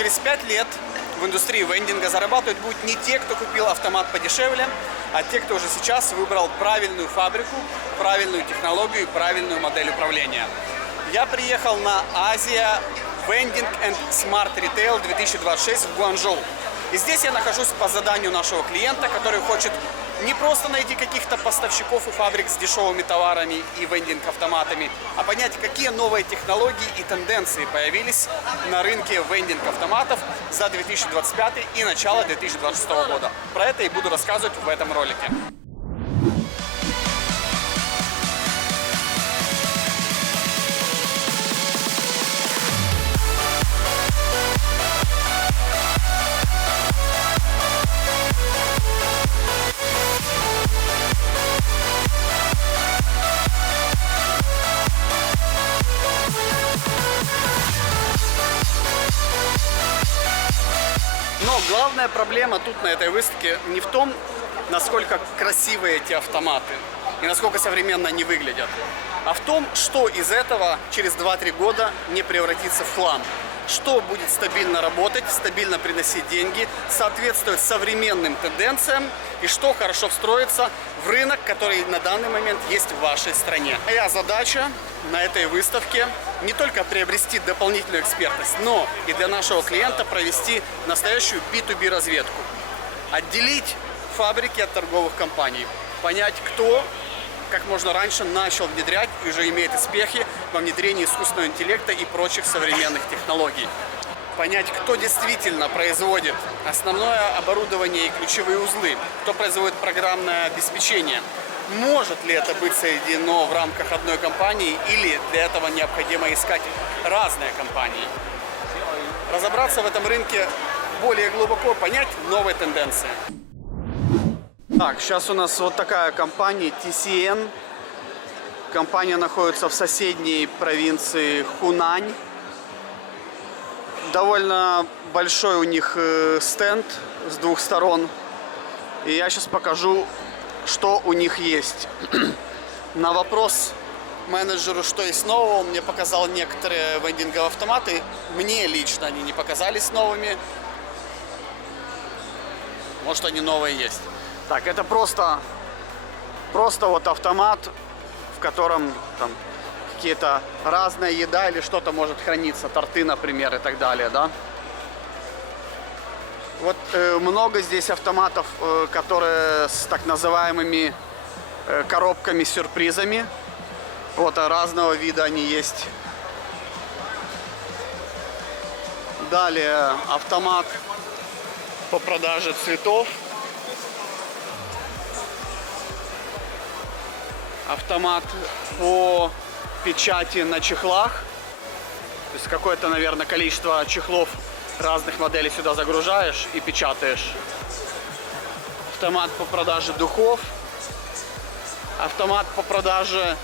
через 5 лет в индустрии вендинга зарабатывать будут не те, кто купил автомат подешевле, а те, кто уже сейчас выбрал правильную фабрику, правильную технологию и правильную модель управления. Я приехал на Asia Vending and Smart Retail 2026 в Гуанчжоу. И здесь я нахожусь по заданию нашего клиента, который хочет не просто найти каких-то поставщиков и фабрик с дешевыми товарами и вендинг-автоматами, а понять, какие новые технологии и тенденции появились на рынке вендинг-автоматов за 2025 и начало 2026 года. Про это и буду рассказывать в этом ролике. Но главная проблема тут на этой выставке не в том, насколько красивые эти автоматы и насколько современно они выглядят, а в том, что из этого через 2-3 года не превратится в хлам. Что будет стабильно работать, стабильно приносить деньги, соответствовать современным тенденциям и что хорошо встроится в рынок, который на данный момент есть в вашей стране. Моя задача на этой выставке не только приобрести дополнительную экспертность, но и для нашего клиента провести настоящую B2B разведку. Отделить фабрики от торговых компаний, понять, кто как можно раньше начал внедрять и уже имеет успехи во внедрении искусственного интеллекта и прочих современных технологий. Понять, кто действительно производит основное оборудование и ключевые узлы, кто производит программное обеспечение. Может ли это быть соединено в рамках одной компании или для этого необходимо искать разные компании. Разобраться в этом рынке более глубоко, понять новые тенденции. Так, сейчас у нас вот такая компания TCN. Компания находится в соседней провинции Хунань. Довольно большой у них стенд с двух сторон. И я сейчас покажу, что у них есть. На вопрос менеджеру, что есть нового, он мне показал некоторые вендинговые автоматы. Мне лично они не показались новыми. Может, они новые есть. Так, это просто вот автомат, в котором там какие-то разная еда или что-то может храниться, торты, например, и так далее, да. Вот много здесь автоматов, которые с так называемыми коробками-сюрпризами. Вот разного вида они есть. Далее автомат по продаже цветов. Автомат по печати на чехлах. То есть какое-то, наверное, количество чехлов разных моделей сюда загружаешь и печатаешь. Автомат по продаже духов. Автомат по продаже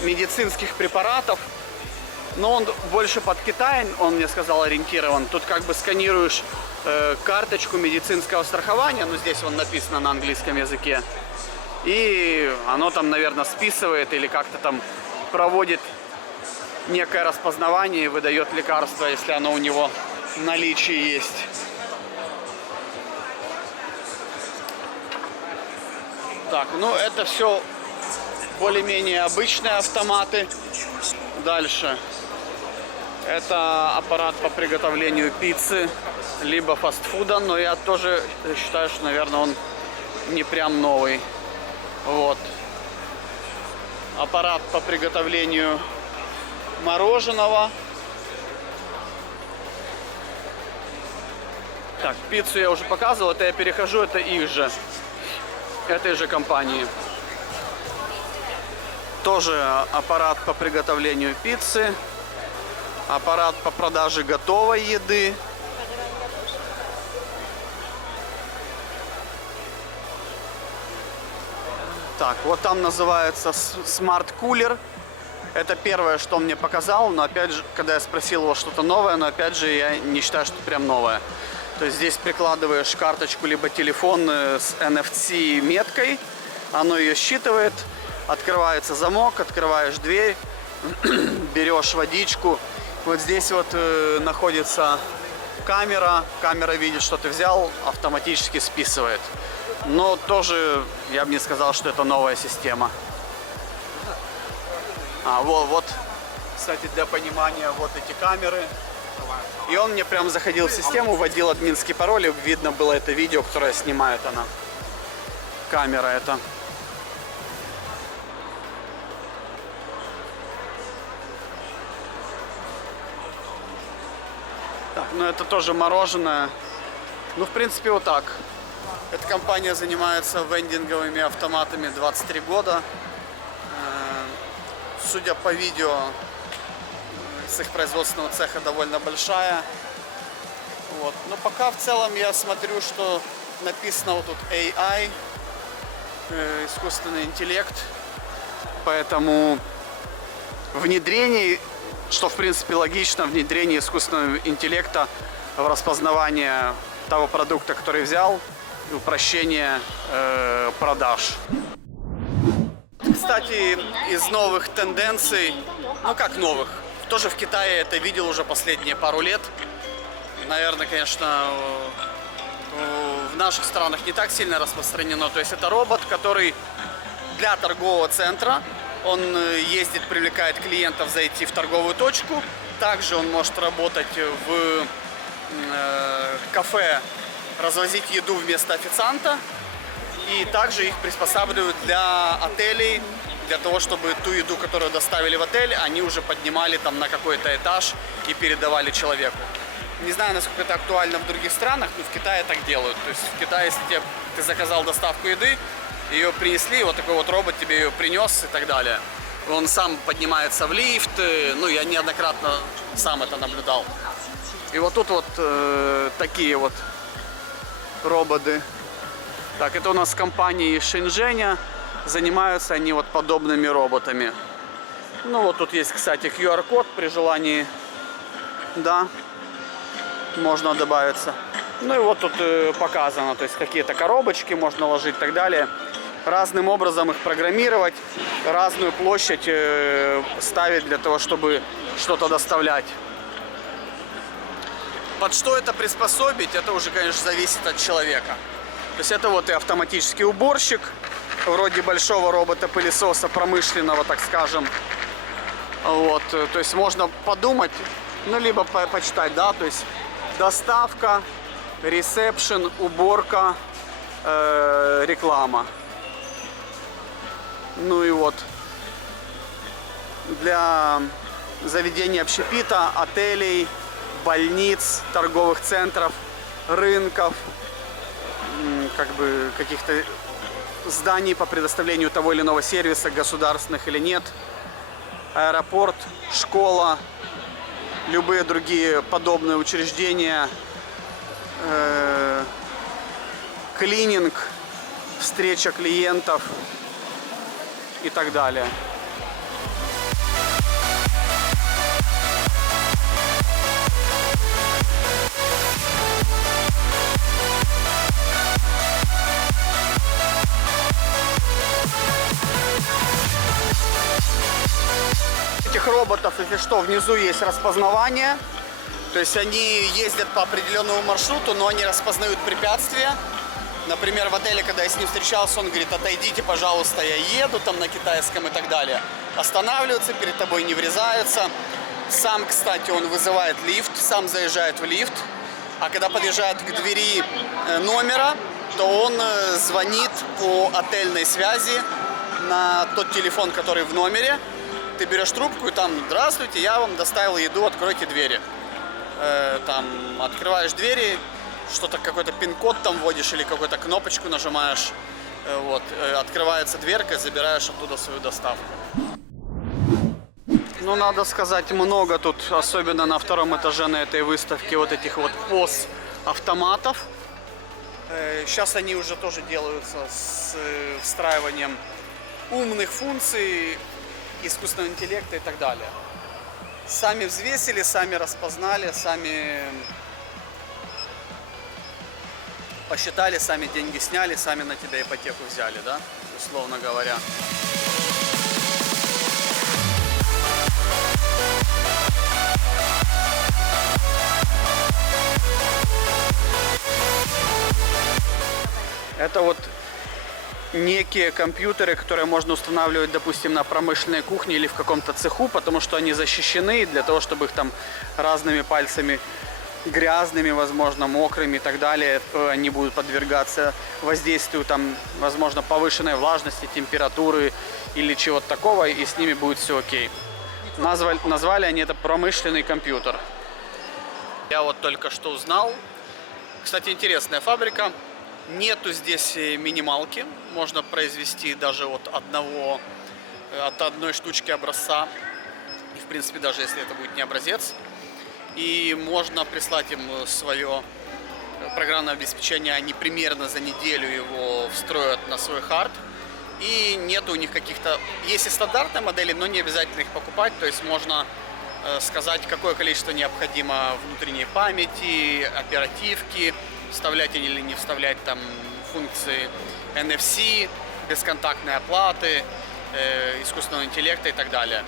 медицинских препаратов. Но он больше под Китай, он мне сказал, ориентирован. Тут как бы сканируешь карточку медицинского страхования. Ну, здесь он написано на английском языке. И оно там, наверное, списывает или как-то там проводит некое распознавание и выдает лекарство, если оно у него в наличии есть. Так, ну это все более-менее обычные автоматы. Дальше. Это аппарат по приготовлению пиццы, либо фастфуда, но я тоже считаю, что, наверное, он не прям новый. Вот. Аппарат по приготовлению мороженого. Так, пиццу я уже показывал, это я перехожу, это их же, этой же компании. Тоже аппарат по приготовлению пиццы. Аппарат по продаже готовой еды. Так, вот там называется Smart Cooler. Это первое, что он мне показал, но опять же, когда я спросил его что-то новое, но опять же я не считаю, что прям новое. То есть здесь прикладываешь карточку либо телефон с NFC меткой, оно ее считывает, открывается замок, открываешь дверь, берешь водичку Вот здесь вот находится камера. Камера видит, что ты взял, автоматически списывает. Но тоже я бы не сказал, что это новая система. Вот, кстати, для понимания, вот эти камеры. И он мне прям заходил в систему, вводил админский пароль, и видно было это видео, которое снимает она. Камера это. Так, ну это тоже мороженое. Ну, в принципе, вот так. Эта компания занимается вендинговыми автоматами 23 года. Судя по видео, с их производственного цеха довольно большая. Вот. Но пока в целом я смотрю, что написано вот тут AI, искусственный интеллект. Поэтому внедрение, что в принципе логично, внедрение искусственного интеллекта в распознавание того продукта, который взял, и упрощение продаж. Кстати, из новых тенденций, ну как новых, тоже в Китае это видел уже последние пару лет. Наверное, конечно, в наших странах не так сильно распространено. То есть это робот, который для торгового центра, он ездит, привлекает клиентов зайти в торговую точку. Также он может работать в кафе, развозить еду вместо официанта. И также их приспосабливают для отелей, для того, чтобы ту еду, которую доставили в отель, они уже поднимали там на какой-то этаж и передавали человеку. Не знаю, насколько это актуально в других странах, но в Китае так делают. То есть в Китае, если ты заказал доставку еды, ее принесли, вот такой вот робот тебе ее принес и так далее. Он сам поднимается в лифт, ну я неоднократно сам это наблюдал. И вот тут вот такие вот роботы. Так, это у нас компании Шэньчжэня. Занимаются они вот подобными роботами. Ну вот тут есть, кстати, QR-код при желании. Да, можно добавиться. Ну и вот тут показано, то есть какие-то коробочки можно ложить и так далее. Разным образом их программировать, разную площадь ставить для того, чтобы что-то доставлять. Под что это приспособить, это уже, конечно, зависит от человека. То есть это вот и автоматический уборщик, вроде большого робота-пылесоса промышленного, так скажем. Вот, то есть можно подумать, ну, либо почитать, да, то есть доставка, ресепшн, уборка, реклама. Ну и вот для заведения общепита, отелей, больниц, торговых центров, рынков, как бы каких-то зданий по предоставлению того или иного сервиса, государственных или нет, аэропорт, школа, любые другие подобные учреждения, клининг, встреча клиентов и так далее. Этих роботов, если что, внизу есть распознавание. То есть они ездят по определенному маршруту, но они распознают препятствия. Например, в отеле, когда я с ним встречался, он говорит: отойдите, пожалуйста, я еду, там на китайском и так далее. Останавливаются, перед тобой не врезаются. Сам, кстати, он вызывает лифт, сам заезжает в лифт. А когда подъезжает к двери номера, то он звонит по отельной связи на тот телефон, который в номере. Ты берешь трубку и там: здравствуйте, я вам доставил еду, откройте двери. Там открываешь двери, что-то, какой-то пин-код там вводишь или какую-то кнопочку нажимаешь. Вот, открывается дверка, забираешь оттуда свою доставку. Ну, надо сказать, много тут, особенно на втором этаже на этой выставке, вот этих вот POS-автоматов. Сейчас они уже тоже делаются с встраиванием умных функций, искусственного интеллекта и так далее. Сами взвесили, сами распознали, сами посчитали, сами деньги сняли, сами на тебя ипотеку взяли, да, условно говоря. Это вот некие компьютеры, которые можно устанавливать, допустим, на промышленной кухне или в каком-то цеху, потому что они защищены для того, чтобы их там разными пальцами грязными, возможно, мокрыми и так далее, они будут подвергаться воздействию, там, возможно, повышенной влажности, температуры или чего-то такого, и с ними будет все окей. Назвали они это промышленный компьютер. Я вот только что узнал. Кстати, интересная фабрика. Нету здесь минималки. Можно произвести даже от одной штучки образца. И, в принципе, даже если это будет не образец. И можно прислать им свое программное обеспечение. Они примерно за неделю его встроят на свой хард. И нет у них каких-то... Есть и стандартные модели, но не обязательно их покупать. То есть можно сказать, какое количество необходимо внутренней памяти, оперативки, вставлять или не вставлять там функции NFC, бесконтактной оплаты, искусственного интеллекта и так далее.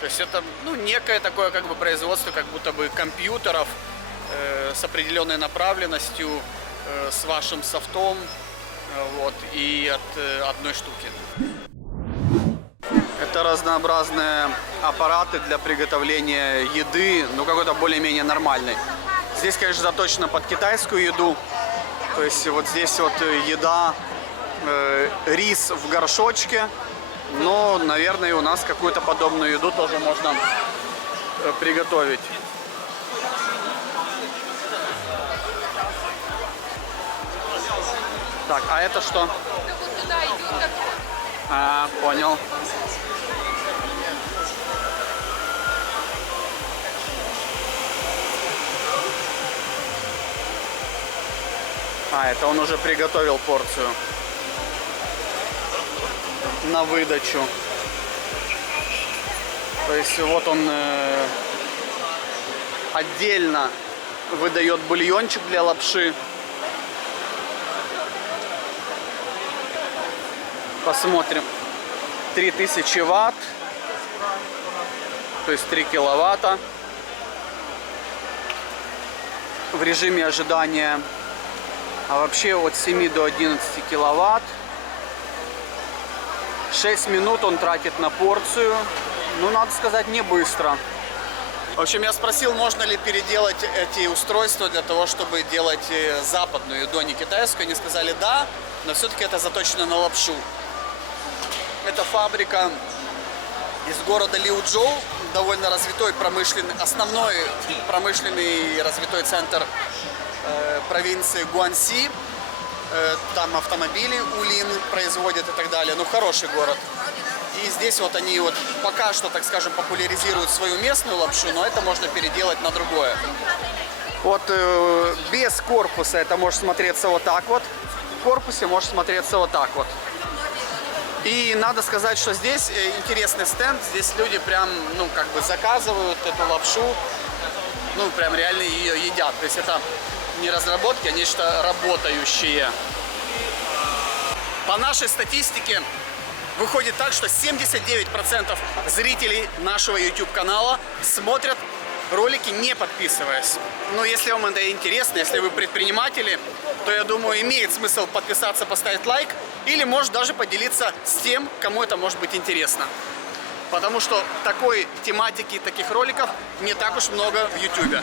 То есть это некое такое как бы производство, как будто бы компьютеров с определенной направленностью, с вашим софтом, вот, и от одной штуки. Это разнообразные аппараты для приготовления еды, какой-то более-менее нормальной. Здесь, конечно, заточено под китайскую еду. То есть вот здесь вот еда, рис в горшочке. Но, наверное, у нас какую-то подобную еду тоже можно приготовить. Так, а это что? Вот туда идет. А, понял. А, это он уже приготовил порцию на выдачу. То есть вот он отдельно выдает бульончик для лапши. Посмотрим. 3000 ватт. То есть 3 киловатта. В режиме ожидания. А вообще от 7 до 11 киловатт. 6 минут он тратит на порцию. Надо сказать, не быстро. В общем, я спросил, можно ли переделать эти устройства для того, чтобы делать западную еду, а не китайскую. Они сказали да, но все-таки это заточено на лапшу. Это фабрика из города Лиучжоу, довольно развитой промышленный, основной промышленный развитой центр провинции Гуанси. Там автомобили Улин производят и так далее. Хороший город. И здесь вот они вот пока что, так скажем, популяризируют свою местную лапшу, но это можно переделать на другое. Вот без корпуса это может смотреться вот так вот. В корпусе может смотреться вот так вот. И надо сказать, что здесь интересный стенд. Здесь люди прям, как бы заказывают эту лапшу. Прям реально ее едят. То есть это не разработки, а нечто работающее. По нашей статистике выходит так, что 79% зрителей нашего YouTube-канала смотрят ролики, не подписываясь. Если вам это интересно, если вы предприниматели, то, я думаю, имеет смысл подписаться, поставить лайк, или, может, даже поделиться с тем, кому это может быть интересно. Потому что такой тематики, таких роликов не так уж много в YouTube.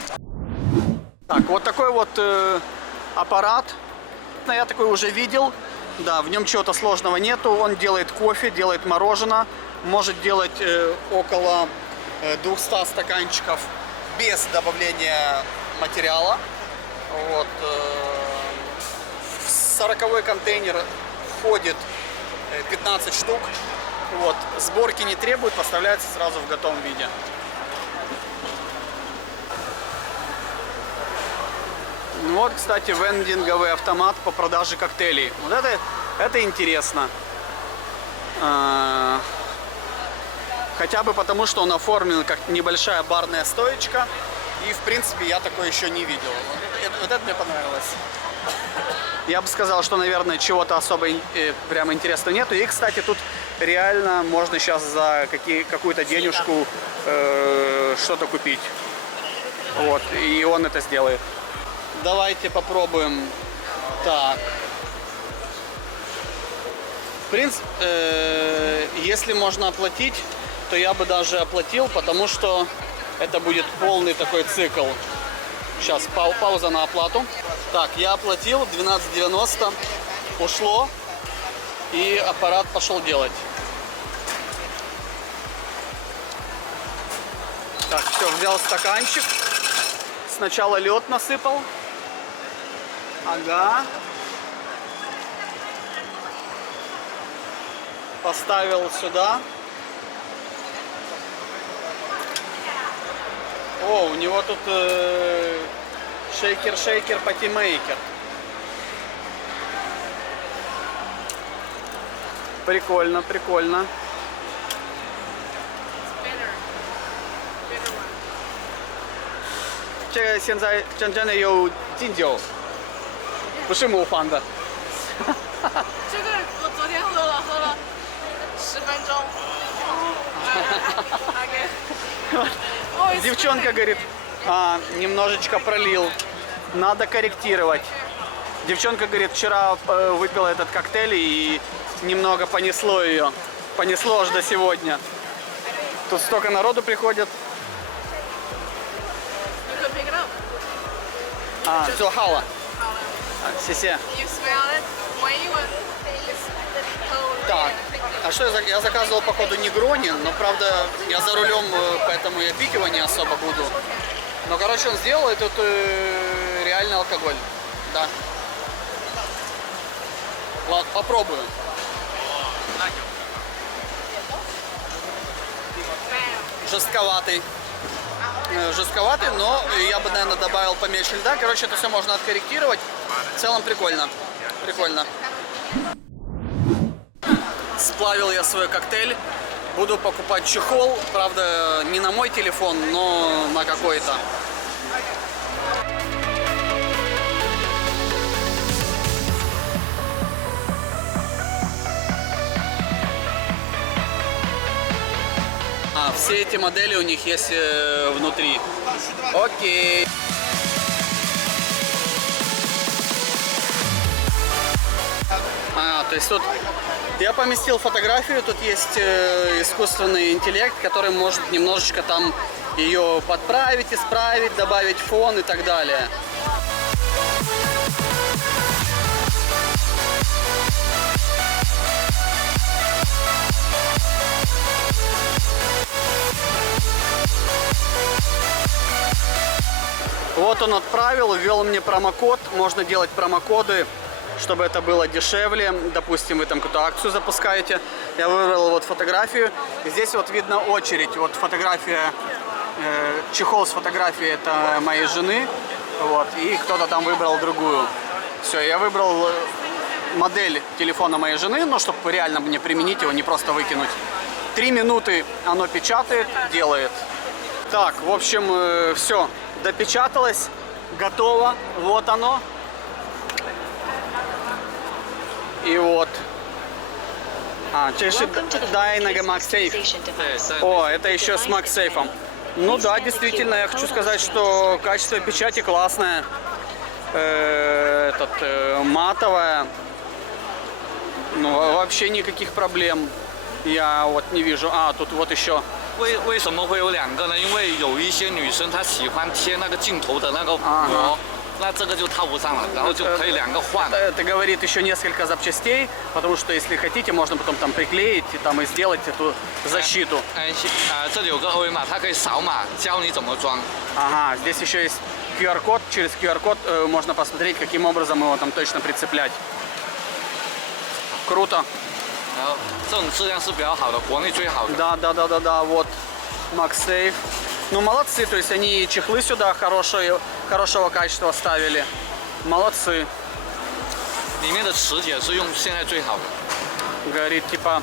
Так, вот такой вот аппарат. Я такой уже видел. Да, в нем чего-то сложного нету. Он делает кофе, делает мороженое. Может делать около 200 стаканчиков без добавления материала. Вот. В 40-й контейнер входит 15 штук. Вот. Сборки не требует, поставляется сразу в готовом виде. Вот, кстати, вендинговый автомат по продаже коктейлей. Вот это интересно. Хотя бы потому, что он оформлен как небольшая барная стоечка. И, в принципе, я такое еще не видел. Вот это мне понравилось. Я бы сказал, что, наверное, чего-то особо прямо интересного нету. И, кстати, тут реально можно сейчас за какую-то денежку что-то купить. Вот, и он это сделает. Давайте попробуем. Так. В принципе, если можно оплатить, то я бы даже оплатил, потому что это будет полный такой цикл. Сейчас пауза на оплату. Так, я оплатил 12,90, ушло, и аппарат пошел делать. Так, все, взял стаканчик. Сначала лед насыпал. Ага. Поставил сюда. О, у него тут шейкер, патимейкер. Прикольно, прикольно. Это сейчас 真正的有敬酒，不是模仿的。这个我昨天喝了10分钟。Девчонка говорит, немножечко пролил, надо корректировать. Девчонка говорит, вчера выпила этот коктейль и немного понесло ее. Понесло аж до сегодня. Тут столько народу приходит. 做好了。谢谢。Так, а что я заказывал, походу, негрони, но, правда, я за рулем, поэтому я пить его не особо буду. Но, короче, он сделал, и тут реальный алкоголь. Да. Ладно, попробую. Жестковатый. Жестковатый, но я бы, наверное, добавил поменьше льда. Короче, это все можно откорректировать. В целом прикольно. Прикольно. Сплавил я свой коктейль. Буду покупать чехол. Правда, не на мой телефон, но на какой-то. Все эти модели у них есть внутри. Окей. То есть тут я поместил фотографию, тут есть искусственный интеллект, который может немножечко там ее подправить, исправить, добавить фон и так далее. Вот он отправил, ввел мне промокод. Можно делать промокоды, чтобы это было дешевле. Допустим, вы там какую-то акцию запускаете. Я выбрал вот фотографию. Здесь вот видно очередь. Вот фотография, чехол с фотографией это моей жены. Вот, и кто-то там выбрал другую. Все, я выбрал модель телефона моей жены, но чтобы реально мне применить его, не просто выкинуть. 3 минуты оно печатает, делает. Так, в общем, все. Допечаталось, готово, вот оно. И вот. Dynaga MagSafe. О, это еще с MagSafe. Ну да, действительно, я хочу сказать, что качество печати классное. Матовое. Ну, вообще никаких проблем я вот не вижу. Тут вот еще. 为什么会有2个呢？因为有一些女生她喜欢贴那个镜头的那个膜，那这个就套不上了，然后就可以2个换。Это говорит еще несколько запчастей, потому что если хотите, можно потом там приклеить и там и сделать эту защиту. 这里有个二维码，它可以扫码教你怎么装。Ага, здесь еще есть QR-код. Через QR-код можно посмотреть, каким образом его там точно прицеплять. Круто. 然后这种质量是比较好的，国内最好的。Да, вот MagSafe. Ну, молодцы, то есть они чехлы сюда хорошего качества ставили. Молодцы. 里面的磁铁是用现在最好的。Говорит, типа,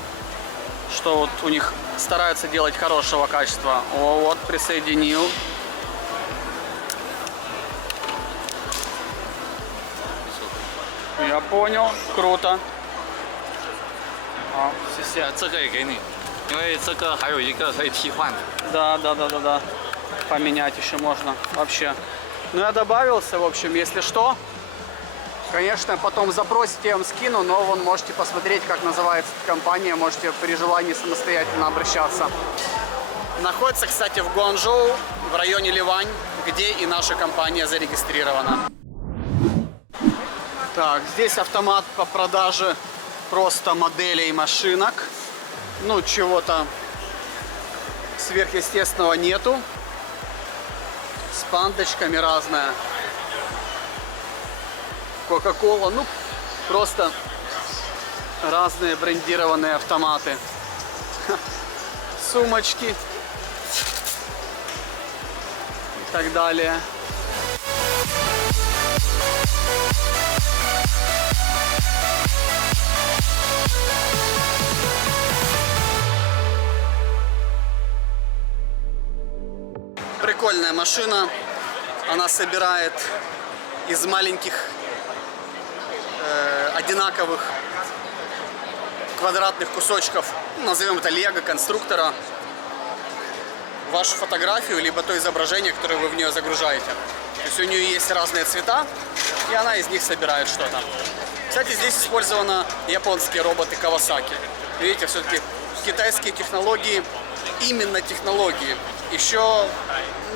что вот у них стараются делать хорошего качества. О, вот, присоединил. Я понял, круто. 好，谢谢。这个也给你，因为这个还有一个可以替换的。Да. поменять еще можно вообще. Ну, я добавился, в общем, если что. Конечно, потом запросите, я вам скину, но вон можете посмотреть, как называется компания. Можете при желании самостоятельно обращаться. Находится, кстати, в Гуанчжоу, в районе Ливань, где и наша компания зарегистрирована. Так, здесь автомат по продаже просто моделей машинок. Ну, чего-то сверхъестественного нету. С пандочками разная. Кока-кола, ну, просто разные брендированные автоматы. Сумочки и так далее. Прикольная машина. Она собирает из маленьких одинаковых квадратных кусочков, назовем это лего конструктора, вашу фотографию, либо то изображение, которое вы в нее загружаете. То есть у нее есть разные цвета, и она из них собирает что-то. Кстати, здесь использованы японские роботы Kawasaki. Видите, все-таки китайские технологии, именно технологии, еще,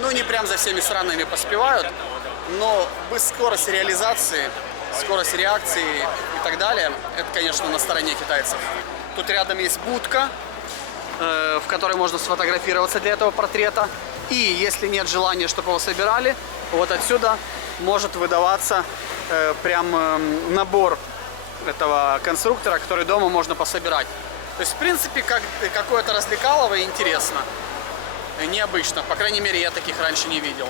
ну, не прям за всеми странами поспевают, но скорость реализации, скорость реакции и так далее, это, конечно, на стороне китайцев. Тут рядом есть будка, в которой можно сфотографироваться для этого портрета. И если нет желания, чтобы его собирали, вот отсюда может выдаваться прям набор этого конструктора, который дома можно пособирать. То есть, в принципе, как какое-то развлекалово и интересно. Необычно. По крайней мере, я таких раньше не видел.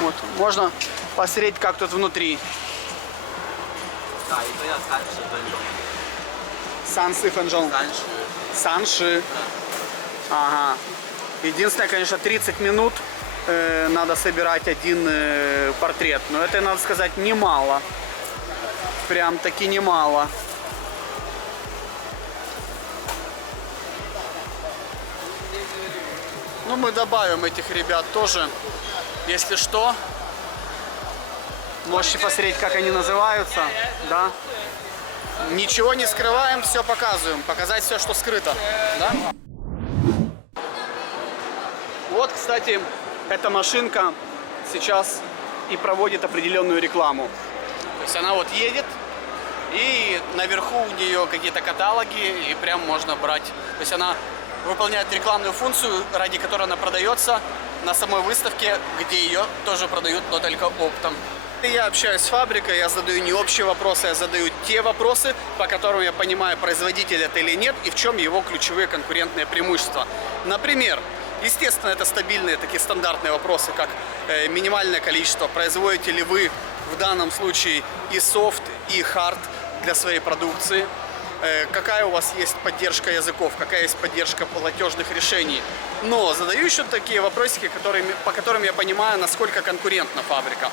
Вот. Можно посмотреть, как тут внутри. 打一个要30分钟。 30 分钟。 30. Ага. Единственное, конечно, 30 минут надо собирать один портрет. Но это, надо сказать, немало. Прям таки немало. Ну, мы добавим этих ребят тоже. Если что, можете посмотреть, как они называются. Да? Ничего не скрываем, все показываем. Показать все, что скрыто. Да? Вот, кстати, эта машинка сейчас и проводит определенную рекламу. То есть она вот едет, и наверху у нее какие-то каталоги, и прям можно брать. То есть она выполняет рекламную функцию, ради которой она продается на самой выставке, где ее тоже продают, но только оптом. Я общаюсь с фабрикой, я задаю не общие вопросы, я задаю те вопросы, по которым я понимаю, производитель это или нет, и в чем его ключевые конкурентные преимущества. Например, естественно, это стабильные такие стандартные вопросы, как минимальное количество, производите ли вы в данном случае и софт, и хард для своей продукции, какая у вас есть поддержка языков, какая есть поддержка платежных решений. Но задаю еще такие вопросики, по которым я понимаю, насколько конкурентна фабрика.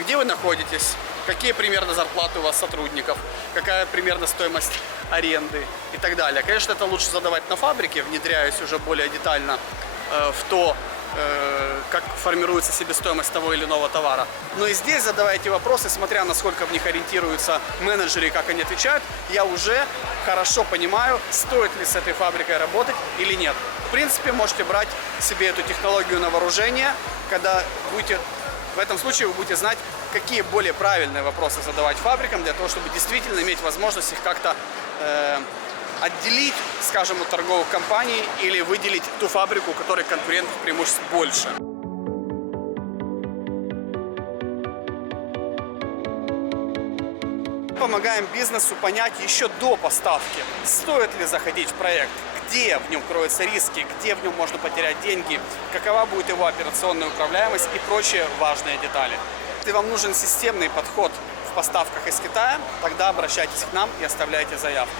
Где вы находитесь, какие примерно зарплаты у вас сотрудников, какая примерно стоимость аренды и так далее. Конечно, это лучше задавать на фабрике, внедряясь уже более детально в то, как формируется себестоимость того или иного товара. Но и здесь, задавая эти вопросы, смотря насколько в них ориентируются менеджеры и как они отвечают, я уже хорошо понимаю, стоит ли с этой фабрикой работать или нет. В принципе, можете брать себе эту технологию на вооружение, когда будете... В этом случае вы будете знать, какие более правильные вопросы задавать фабрикам, для того, чтобы действительно иметь возможность их как-то отделить, скажем, от торговых компаний или выделить ту фабрику, у которой конкурентных преимуществ больше. Помогаем бизнесу понять еще до поставки, стоит ли заходить в проект, где в нем кроются риски, где в нем можно потерять деньги, какова будет его операционная управляемость и прочие важные детали. Если вам нужен системный подход в поставках из Китая, тогда обращайтесь к нам и оставляйте заявку.